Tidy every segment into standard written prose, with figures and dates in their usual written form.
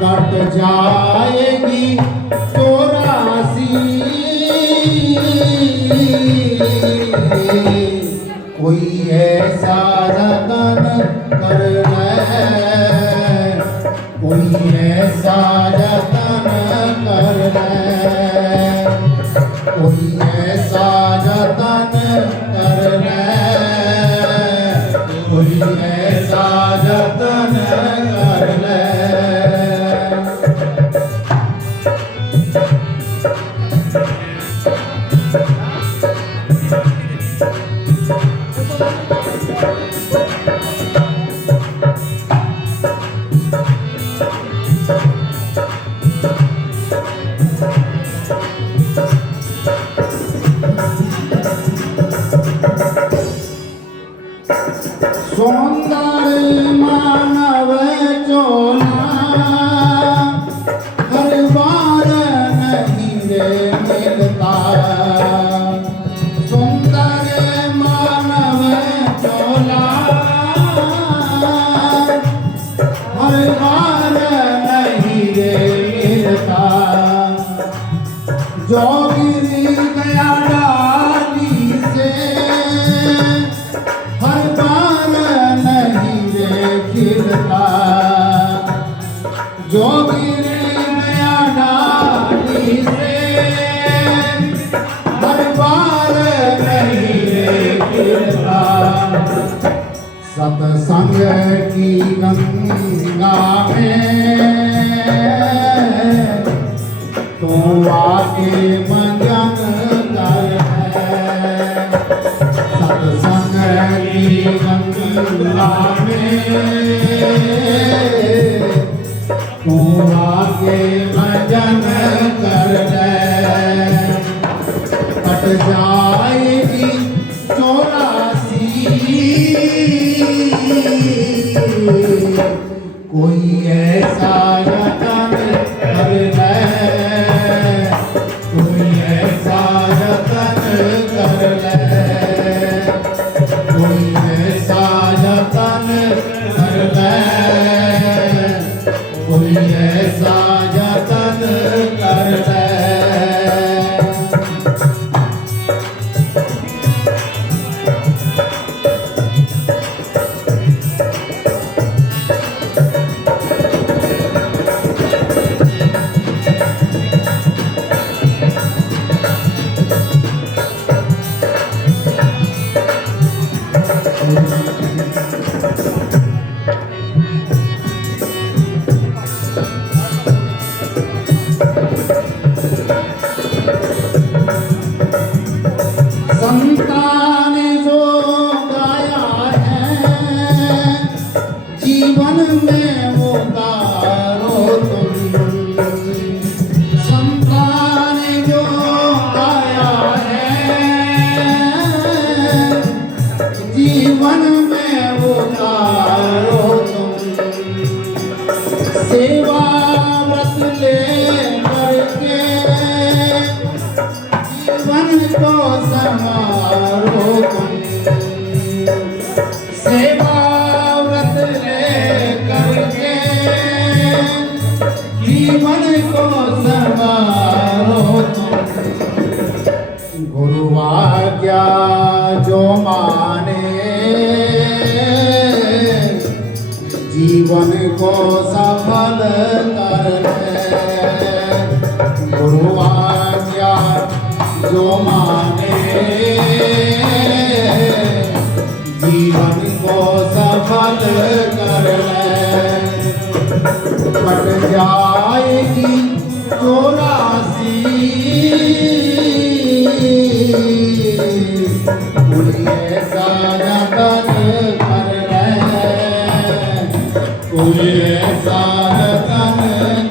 Cut जाएगी 84। कोई ऐसा जतन कर ले, कोई ऐसा जतन कर ले, कोई ऐसा जतन कर ले, कोई ऐसा जतन कर ले। सौंदर्य मानव चोला हर बार नहीं रे मिलता। सौंदर्य मानव चोला हर बार नहीं रे मिलता। जो गिर गया डाली से हर बार नहीं रे खिलता। जो गिर गया डाली से हर बार नहीं रे खिलता। सत्संग की गंगा में तो आके मंजन कर है। सत्संग की गंगा में तो आके मंजन कर है। कट जाएगी 84। कोई ऐसा जतन कर ले, कोई ऐसा जतन कर ले, कोई ऐसा जतन कर ले, कोई ऐसा जतन कर ले। संतान जो गाया है जीवन में वो तारो तुम। संतान जो गाया है जीवन में वो तारो तुम। सेवा व्रत ले करके जीवन को समारो तुम। सेवा व्रत ले करके जीवन को समारो तुम। गुरु आज्ञा जो माने जीवन को सफल कर ले। गुरु आज्ञा जो माने जीवन को सफल कर ले। कट जाएगी 84। कोई ऐसा जतन कर ले, कोई ऐसा जतन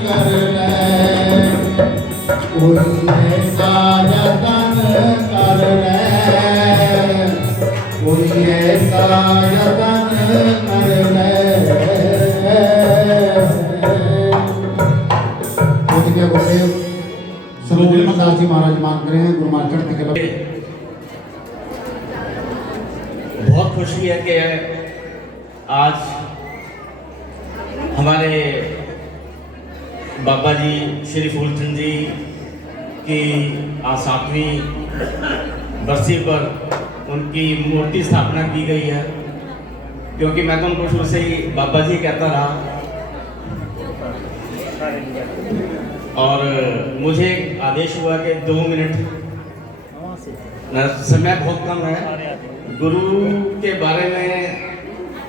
कर ले, कोई ऐसा जतन कर ले, कोई ऐसा जतन कर ले। गुरुदेव सरोवर प्रसाद जी महाराज मान करे हैं। गुरु महाराज चढ़ते के लगे बहुत खुशी है कि आज हमारे बाबा जी श्री फूलचंद जी की आज 7वीं बरसी पर उनकी मूर्ति स्थापना की गई है, क्योंकि मैं तो उनको शुरू से ही बाबा जी कहता रहा और मुझे आदेश हुआ कि 2 मिनट, समय बहुत कम है। गुरु के बारे में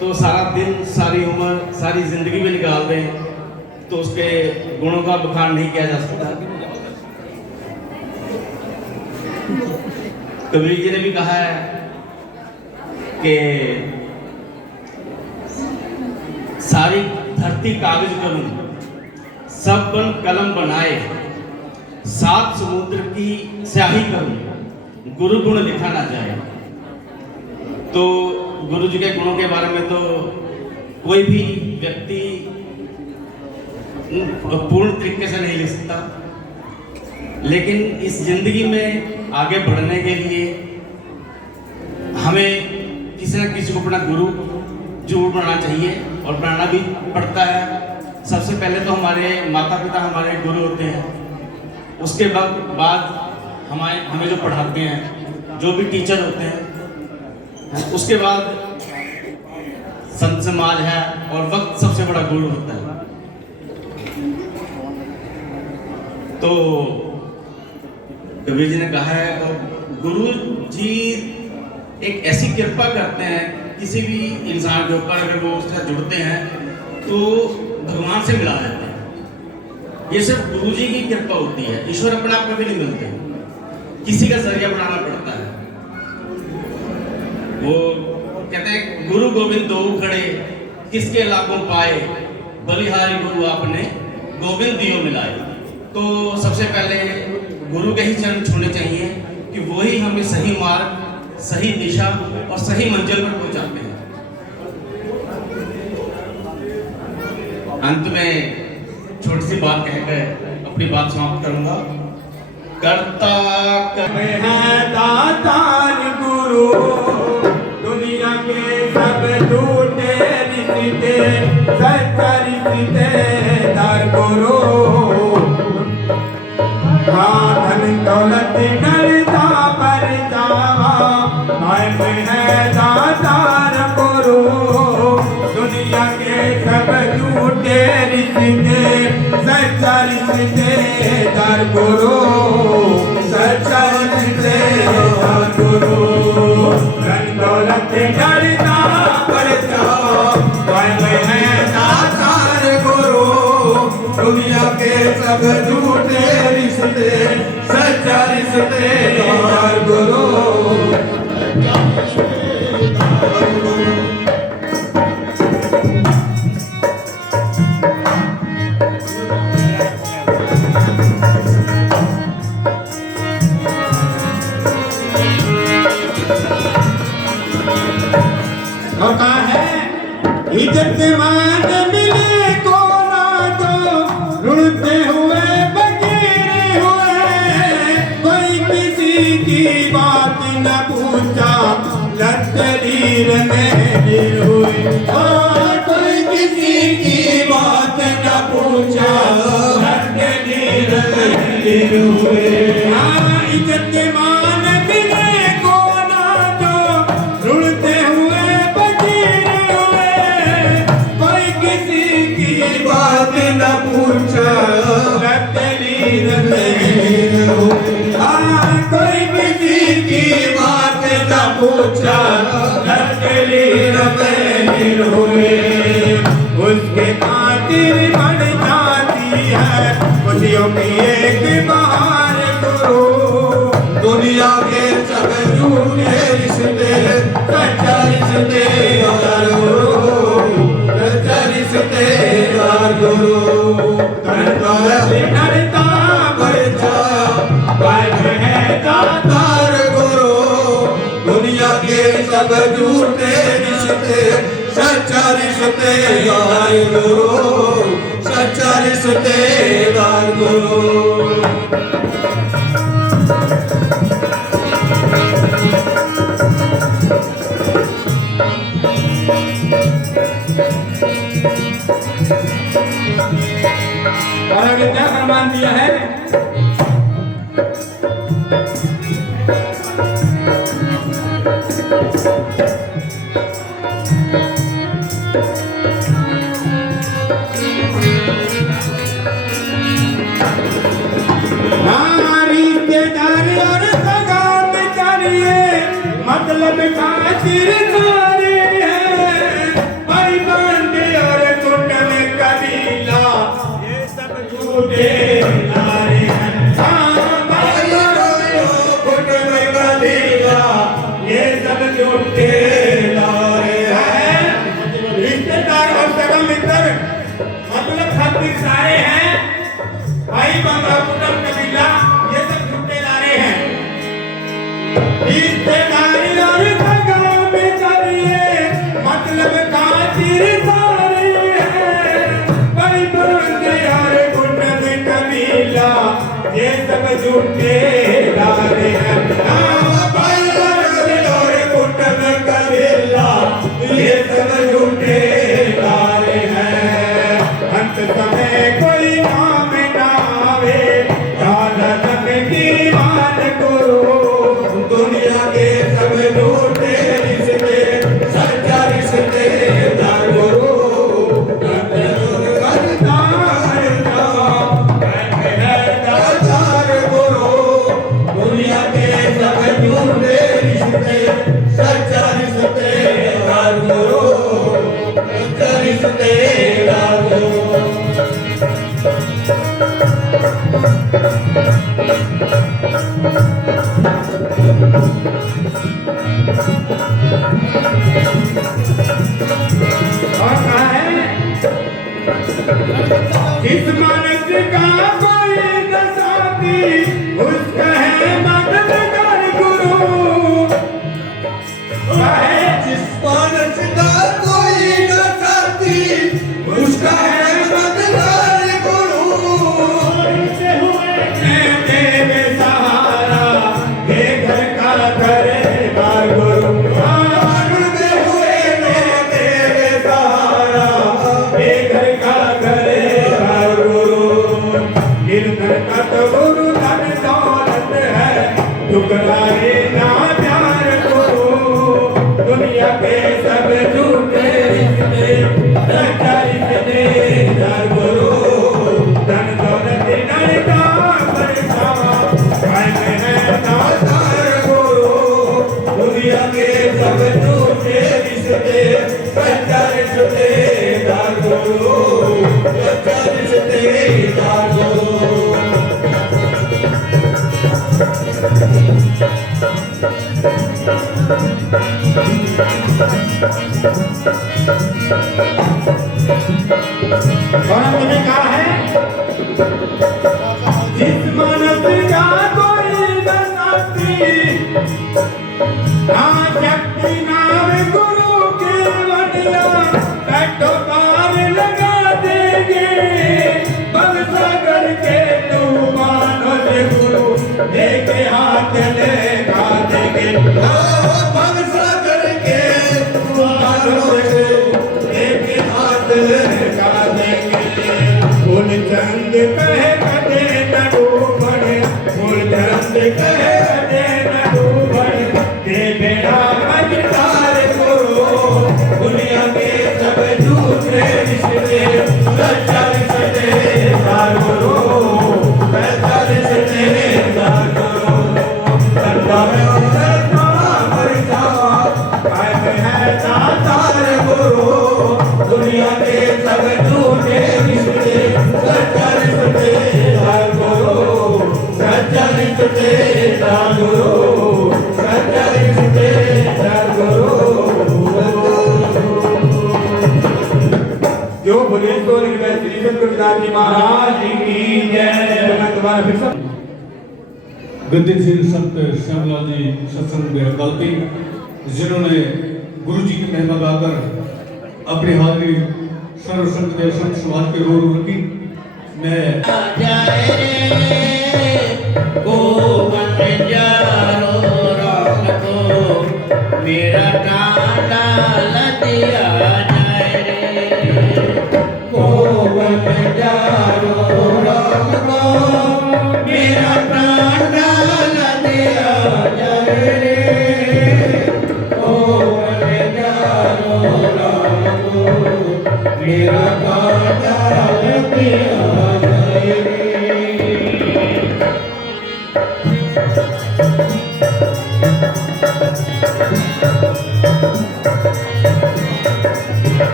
तो सारा दिन, सारी उम्र, सारी जिंदगी भी निकाल दें तो उसके गुणों का बखान नहीं किया जा सकता। कबीर जी ने भी कहा है कि सारी धरती कागज करूं, सब बन कलम बनाए, 7 समुद्र की स्याही करूं, गुरु गुण लिखा ना जाए। तो गुरु जी के गुणों के बारे में तो कोई भी व्यक्ति पूर्ण तरीके से नहीं लिख सकता, लेकिन इस जिंदगी में आगे बढ़ने के लिए हमें किसी न किसी को अपना गुरु जरूर बनाना चाहिए और बनाना भी पड़ता है। सबसे पहले तो हमारे माता पिता हमारे गुरु होते हैं, उसके बाद हमें जो पढ़ाते हैं, जो भी टीचर होते हैं, उसके बाद संत समाज है और वक्त सबसे बड़ा गुरु होता है। तो कबीर जी ने कहा है, और गुरु जी एक ऐसी कृपा करते हैं किसी भी इंसान के ऊपर, अगर वो उससे जुड़ते हैं तो भगवान से मिला देते हैं। ये सिर्फ गुरु जी की कृपा होती है, ईश्वर अपने आप में भी नहीं मिलते, किसी का जरिया बनाना पड़ता है। वो कहते हैं गुरु गोविंद दो खड़े, किसके लागों पाए, बलिहारी गुरु आपने गोविंद दियो मिलाए। तो सबसे पहले गुरु के ही चरण छूने चाहिए कि वो ही हमें सही मार्ग, सही दिशा और सही मंजिल पर पहुंचाते हैं। अंत में छोटी सी बात कहकर अपनी बात समाप्त करूंगा। करता है दातार गुरु, दुनिया के सब झूठे रिश्ते, सच्चा रिश्तेदार गुरु। धन दौलत करता पर जावा, नायक है दातार गुरु, दुनिया के सब झूठे रिश्ते, सच्चा रिश्तेदार गुरु, सच्चा रिश्तेदार गुरु। धन दौलत करता पर जावा, नायक है दातार गुरु, दुनिया के सब झूठे रिश्ते, सच्चा रिश्तेदार गुरु। होता है इज्जत मान मिले को ना दो, रुड़ते हुए बगीरे हुए, कोई किसी की बात न पूछा, लश्करीर में गिर हुए। कोई किसी की बात न पूछा, लश्करीर में गिर हुए। इज्जत मान मिले को ना दो, रुड़ते हुए बगीरे हुए, कोई किसी की बात न पूछा, लश्करीर में हुए। कोई किसी की बात न पूछा, लश्करीर में हुए। उसके खातिर बढ़ जाती है खुशियों की एक बहार गुरु, दुनिया के सब झूठे रिश्ते, सच्चा रिश्तेदार गुरु, सच्चा रिश्तेदार गुरु। डरता पर जाया, है दातार गुरु, दुनिया के सब झूठे रिश्ते, सच्चा रिश्तेदार गुरु, सच्चा रिश्तेदार गुरु। और आगे क्या फरमान दिया है? रिश्तेदारी और सगात करिए मतलब खातिर सारे हैं, भाई बंदे और कुट में कबीला ये सब झूठे नारे हैं। हाँ भाई बंदे और कुट में कबीला ये सब झूठे नारे हैं। रिश्तेदार और सगा मित्र मतलब खातिर सारे हैं, भाई बंदा कुटुंब कबीला ये सब झूठे नारे हैं। रिश्तेदारी और सगा में करिए मतलब खातिर सारे हैं, भाई बंदे और कुटुंब कबीला ये सब झूठे नारे हैं। भाई बंदे और कुटुंब कबीला ये सब झूठे नारे हैं। अंत समय कोई नाम ना आवे, राधा धन की मान करो, दुनिया के सब झूठे रिश्ते सच्चा रिश्तेदार करो। दुनिया के सब झूठे रिश्ते सच्चा रिश्तेदार करो, सच्चा रिश्तेदार करो। और कहा है जिस मानस का कोई न साथी उसका है मददगार गुरु। जिस मानस का कोई न साथी उसका है मददगार गुरु। देवे सहारा हे घर का करेगार गुरु। गुरु धन दौलत है ठुकराए ना प्यार को, दुनिया के सब झूठे रिश्ते सच्चा रिश्तेदार गुरु। धन दौलत लड़का बड़का कायम है नादार गुरु, दुनिया के सब झूठे रिश्ते सच्चा रिश्तेदार गुरु, सच्चा रिश्तेदार गुरु। और हमने कहा है जिस मानस का कोई न साथी, हाँ शक्ति नाम गुरु के वडिया बैठो पार लगा देंगे, भव सागर के तूफानों से गुरु देके हाथ लगा देंगे। भव सागर के तूफानों से देके हाथ लगा देंगे। फूल चंद कहे कदे न डूबे, फूल चंद कहे कदे न डूबे, दे बेड़ा मजदार करो, दुनिया के सब झूठे रिश्ते सच्चा रिश्तेदार करो, सच्चा रिश्तेदार करो। सच्चा है दातार करो, दुनिया के सब झूठे रिश्ते सच्चा रिश्तेदार करो, सच्चा रिश्तेदार करो, सच्चा रिश्तेदार करो। जो बोले तो श्री सतगुरुदास जी महाराज की जय। मैं दोबारा फिर से गद्दीसिंह संत श्यामलाल जी सत्संग बेहरकालती, जिन्होंने गुरु जी की महिमा गाकर अपनी हाजिरी सर्व संत देव संत समाज के रो रखी। मैं मेरा टांडा लदिया जाए रे, गोवन जारो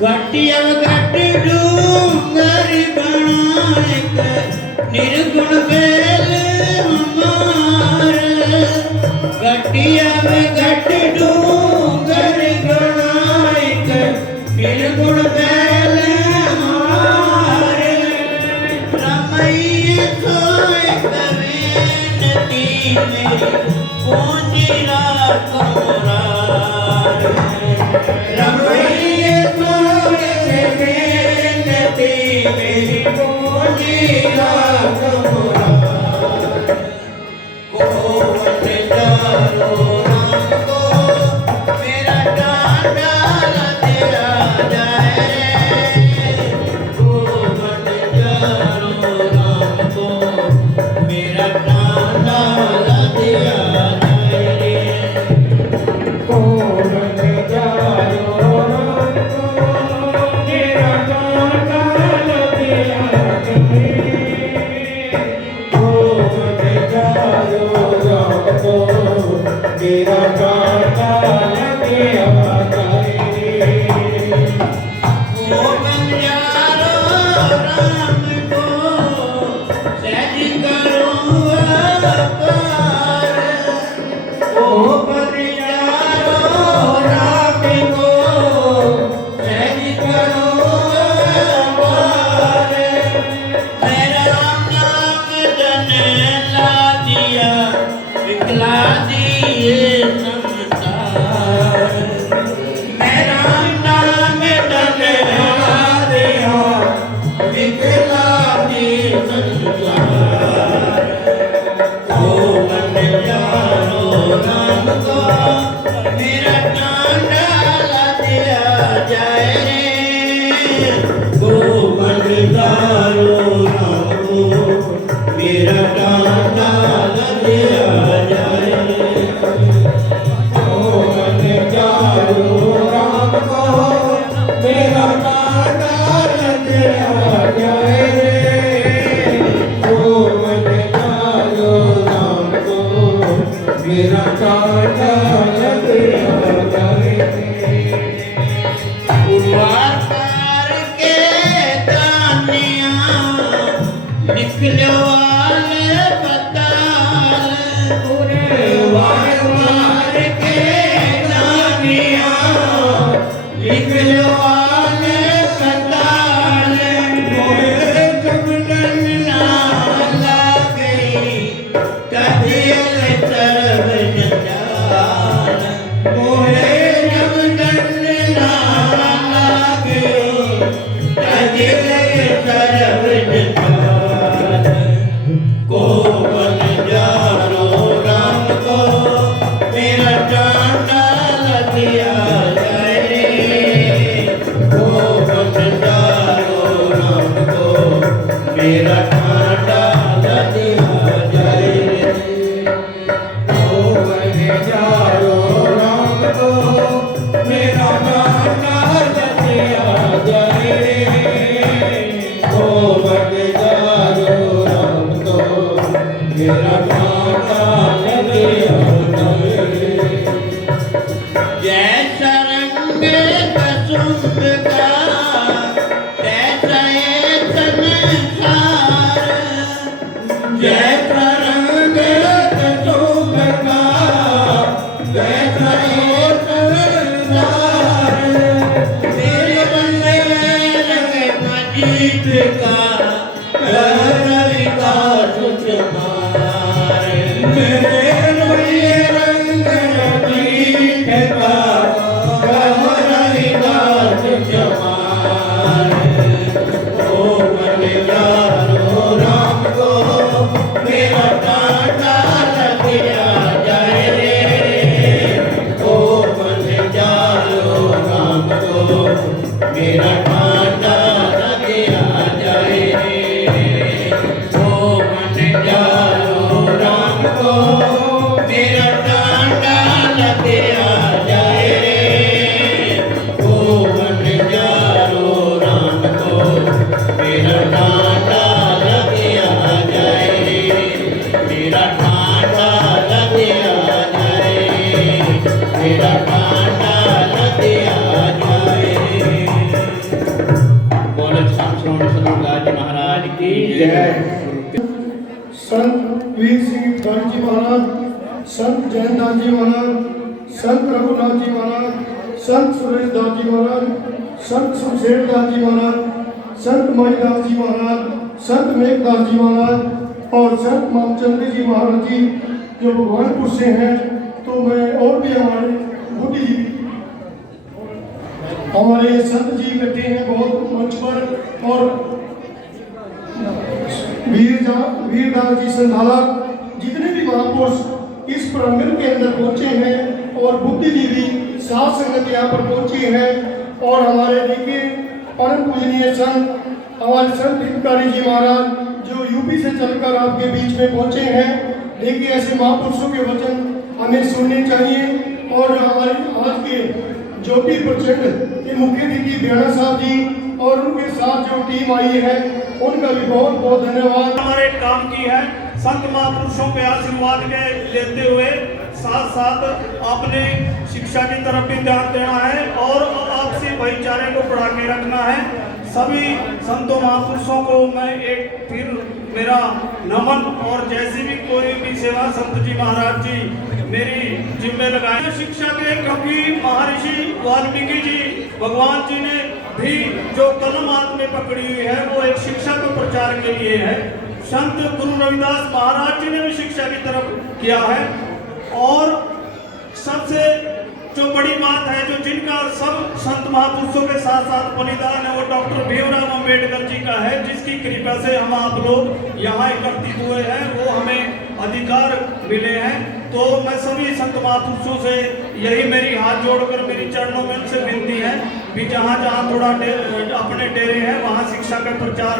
घटिया घट डूंगर गणायक निर्गुण बेल हमार घटिया घट डूंगर गणायक निर्गुण बेल हमार रमैया खोए कवे नदी में पूंजीरा कमरार रमैया खोए कवे नदी में पूंजीरा कमरार कोवट जारो राम को मेरा डांडा तेरा जाए रे कोवट जारो राम को मेरा डांडा तेरा जाए रे कोवट जारो राम को मेरा डांडा तेरा जाए कोवट जारो राम को मेरा डांडा तेरा जाए ओ बंजारो राम को सहज करो अपार ओ बंजारो राम को सहज करो अपार मेरा नाम जन ला दिया विकला दिए संसार मेरा नाम जन ला दिया विकला दिए संसार ओ बंजारो राम को मेरा डांडा दिया जाए रे ओ बंजारो राम को मेरा डांडा दिया जाए रे कोवट जारो राम को मेरा डांडा तेरा जाए रे कोवट जारो राम को मेरा डांडा तेरा जाए रे उड़वार के दानिया निकलो वाले बताल उड़वार के दानिया निकलो वाले बताल मोरे कमलन ना लागे कदियल तरफ जंजाल मोरे कमलन ना लागे कदियल तरफ जंजाल कोवट जारो राम को मेरा डांडा दिया जाए रे कोवट जारो राम को मेरा डांडा दिया जाए रे कोवट जय। संत वीर सिंह दास जी महाराज, संत जयदास जी महाराज, संत रघुनाथ जी महाराज, संत सुरेश दास जी महाराज, संत शमशेर दास जी महाराज, संत महीदास जी महाराज, संत मेघदास जी महाराज और संत मामचंद्र जी महाराज जी जो भगवानपुर से हैं। तो मैं और भी हमारे बुद्धिजीवी हमारे संत जी बैठे हैं बहुत मंच पर, और वीरदास जी संधाला, जितने भी महापुरुष इस प्रांगण के अंदर पहुंचे हैं और बुद्धिजीवी साध संगत यहाँ पर पहुंची है। और हमारे देखिए परम पूजनीय संत हमारे संत हितकारी जी महाराज जो यूपी से चलकर आपके बीच में पहुंचे हैं। देखिए ऐसे महापुरुषों के वचन हमें सुनने चाहिए। और जो हमारे आज के ज्योति प्रचंड के मुख्य अतिथि बेड़ा साहब जी और उनके साथ जो टीम आई है उनका भी बहुत बहुत धन्यवाद। हमारे काम की है संत महापुरुषों के आशीर्वाद के लेते हुए साथ साथ अपने शिक्षा की तरफ भी ध्यान देना है और आपसी भाईचारे को बढ़ा के रखना है। सभी संतों महापुरुषों को मैं एक फिर मेरा नमन, और जैसी भी कोई भी सेवा संत जी महाराज जी मेरी जिम्मे लगाए शिक्षा के, क्योंकि महर्षि वाल्मीकि जी भगवान जी ने भी जो कलम हाथ में पकड़ी हुई है वो एक शिक्षा को प्रचार के लिए है। संत गुरु रविदास महाराज जी ने भी शिक्षा की तरफ किया है। और सबसे जो बड़ी बात है जो जिनका सब संत महापुरुषों के साथ साथ बलिदान है वो डॉक्टर भीमराव अंबेडकर जी का है, जिसकी कृपा से हम आप लोग यहाँ एकत्रित हुए हैं, वो हमें अधिकार मिले हैं। तो मैं सभी संत महापुरुषों से यही मेरी हाथ जोड़कर मेरी चरणों में उनसे विनती है कि जहाँ जहाँ थोड़ा अपने डेरे हैं वहाँ शिक्षा का प्रचार